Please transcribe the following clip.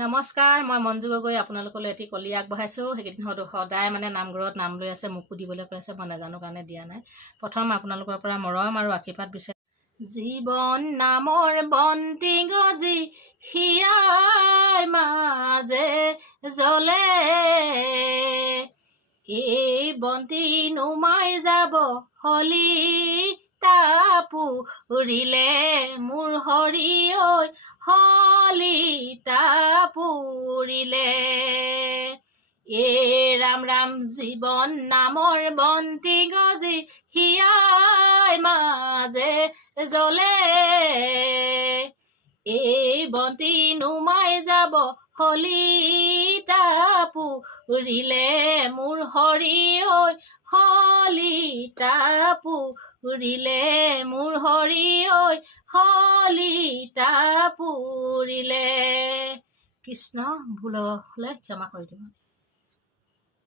নমস্কাৰ, মই মঞ্জু গগৈ আপোনালোকলৈ এটি কলি আগবঢ়াইছোঁ। সেইকেইদিন সদায় নামঘৰত নাম লৈ আছে, মোকো দিবলৈ কৈ আছে, মই নাজানো কাৰণে দিয়া নাই। প্ৰথম আপোনালোকৰ পৰা মৰম আৰু আশীৰ্বাদ বিচাৰিছোঁ। জীৱন নামৰ বন্তি গজি হিয়াই মাজে জ্বলে, এই বন্তি নুমাই যাব হলিতা পুৰিলে মোৰ হৰি ঐ, হলিতা পুৰিলে। এ ৰাম ৰাম জীৱন নামৰ বন্তি গজি হিয়াই মাজে জ্বলে, এই বন্তি নুমাই যাব হলিতা পুৰিলে মোৰ হৰি ঐ, হলিতা পুৰিলে মোৰ হৰি ঐ, হলিতা পুৰিলে। কৃষ্ণ, ভুল হ'লে ক্ষমা কৰি দিব।